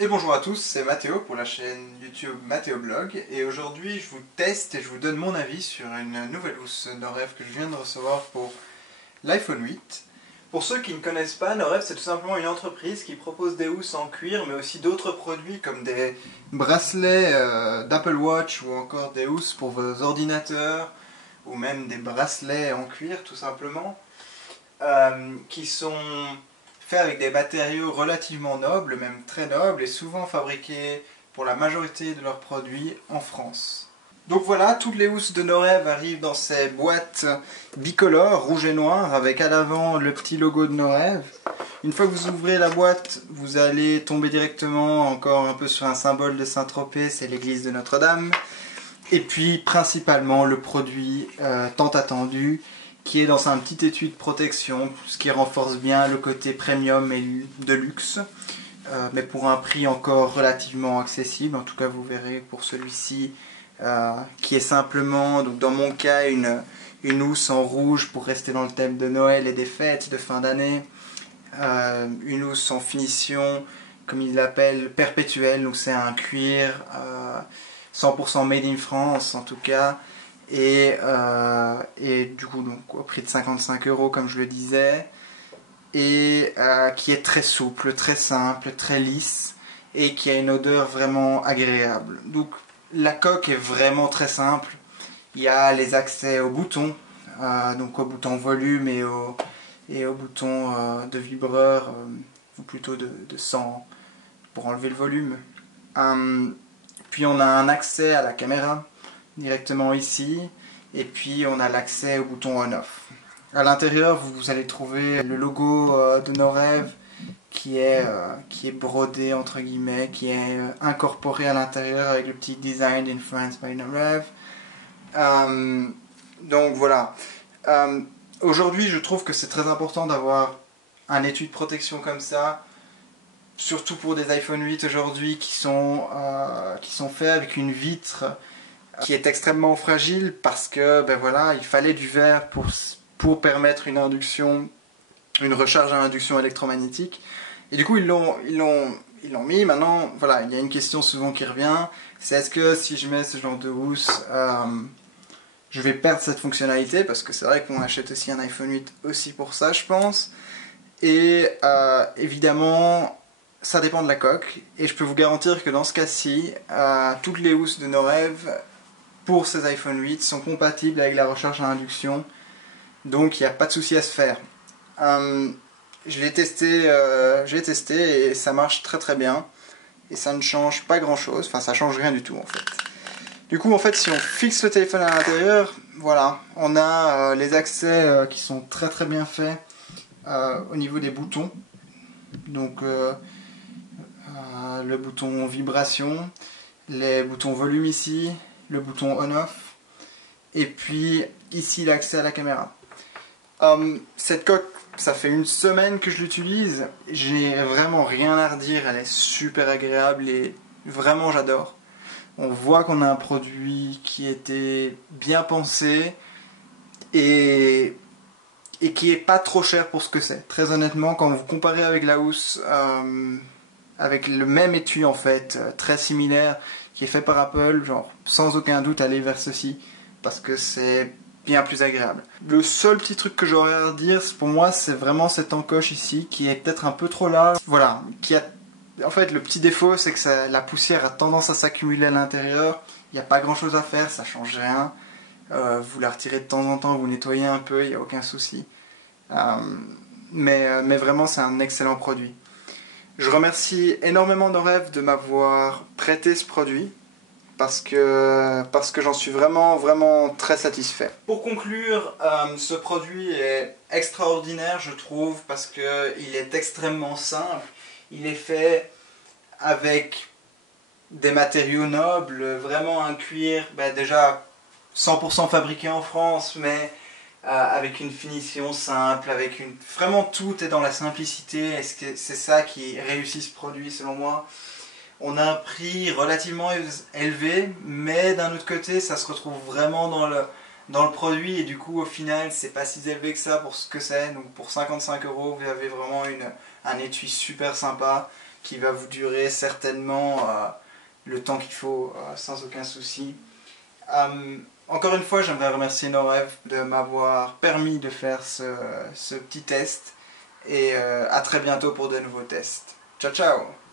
Et bonjour à tous, c'est Mathéo pour la chaîne YouTube Mathéo Blog et aujourd'hui je vous teste et je vous donne mon avis sur une nouvelle housse Norev que je viens de recevoir pour l'iPhone 8. Pour ceux qui ne connaissent pas, Norev c'est tout simplement une entreprise qui propose des housses en cuir mais aussi d'autres produits comme des bracelets d'Apple Watch ou encore des housses pour vos ordinateurs ou même des bracelets en cuir tout simplement qui sont faits avec des matériaux relativement nobles, même très nobles, et souvent fabriqués pour la majorité de leurs produits en France. Donc voilà, toutes les housses de Norev arrivent dans ces boîtes bicolores, rouge et noir, avec à l'avant le petit logo de Norev. Une fois que vous ouvrez la boîte, vous allez tomber directement encore un peu sur un symbole de Saint-Tropez, c'est l'église de Notre-Dame. Et puis principalement le produit tant attendu, qui est dans un petit étui de protection, ce qui renforce bien le côté premium et de luxe, mais pour un prix encore relativement accessible. En tout cas, vous verrez pour celui-ci, qui est simplement, donc dans mon cas, une housse en rouge pour rester dans le thème de Noël et des fêtes de fin d'année, une housse en finition, comme il l'appelle, perpétuelle, donc c'est un cuir 100% made in France en tout cas, et du coup donc au prix de 55 € comme je le disais, et qui est très souple, très simple, très lisse et qui a une odeur vraiment agréable. Donc la coque est vraiment très simple, il y a les accès aux boutons, donc au bouton volume et au bouton de vibreur, ou plutôt de 100 pour enlever le volume. Puis on a un accès à la caméra directement ici, et puis on a l'accès au bouton on-off. À l'intérieur, vous allez trouver le logo de Norev qui est brodé entre guillemets, qui est incorporé à l'intérieur avec le petit design Influenced by Norev. Donc voilà. Aujourd'hui, je trouve que c'est très important d'avoir un étui de protection comme ça, surtout pour des iPhone 8 aujourd'hui qui sont faits avec une vitre qui est extrêmement fragile parce que ben voilà, il fallait du verre pour permettre une recharge à induction électromagnétique. Et du coup, ils l'ont mis. Maintenant, voilà, il y a une question souvent qui revient, c'est est-ce que si je mets ce genre de housse, je vais perdre cette fonctionnalité, parce que c'est vrai qu'on achète aussi un iPhone 8 aussi pour ça, je pense. Et évidemment, ça dépend de la coque. Et je peux vous garantir que dans ce cas-ci, toutes les housses de Norev pour ces iPhone 8 sont compatibles avec la recharge à induction. Donc il n'y a pas de souci à se faire. Je l'ai testé et ça marche très très bien. Et ça ne change pas grand chose. Enfin, ça change rien du tout en fait. Du coup, en fait, si on fixe le téléphone à l'intérieur, voilà, on a les accès qui sont très très bien faits au niveau des boutons. Donc, le bouton vibration, les boutons volume ici, le bouton on-off, et puis ici l'accès à la caméra. Cette coque, ça fait une semaine que je l'utilise, j'ai vraiment rien à redire, elle est super agréable et vraiment j'adore. On voit qu'on a un produit qui était bien pensé et qui est pas trop cher pour ce que c'est. Très honnêtement, quand vous comparez avec la housse, avec le même étui en fait, très similaire, qui est fait par Apple, genre sans aucun doute aller vers ceci, parce que c'est bien plus agréable. Le seul petit truc que j'aurais à dire, pour moi, c'est vraiment cette encoche ici, qui est peut-être un peu trop large. Voilà, en fait, le petit défaut, c'est que la poussière a tendance à s'accumuler à l'intérieur. Il n'y a pas grand chose à faire, ça change rien. Vous la retirez de temps en temps, vous nettoyez un peu, il n'y a aucun souci. Mais vraiment, c'est un excellent produit. Je remercie énormément Norev de m'avoir prêté ce produit parce que j'en suis vraiment très satisfait. Pour conclure, ce produit est extraordinaire, je trouve, parce qu'il est extrêmement simple. Il est fait avec des matériaux nobles, vraiment un cuir, déjà 100% fabriqué en France, mais avec une finition simple, vraiment tout est dans la simplicité, et c'est ça qui réussit ce produit selon moi. On a un prix relativement élevé, mais d'un autre côté ça se retrouve vraiment dans le produit, et du coup au final c'est pas si élevé que ça pour ce que c'est. Donc pour 55 € vous avez vraiment un étui super sympa qui va vous durer certainement le temps qu'il faut sans aucun souci. Encore une fois, j'aimerais remercier Norev de m'avoir permis de faire ce petit test et à très bientôt pour de nouveaux tests. Ciao ciao!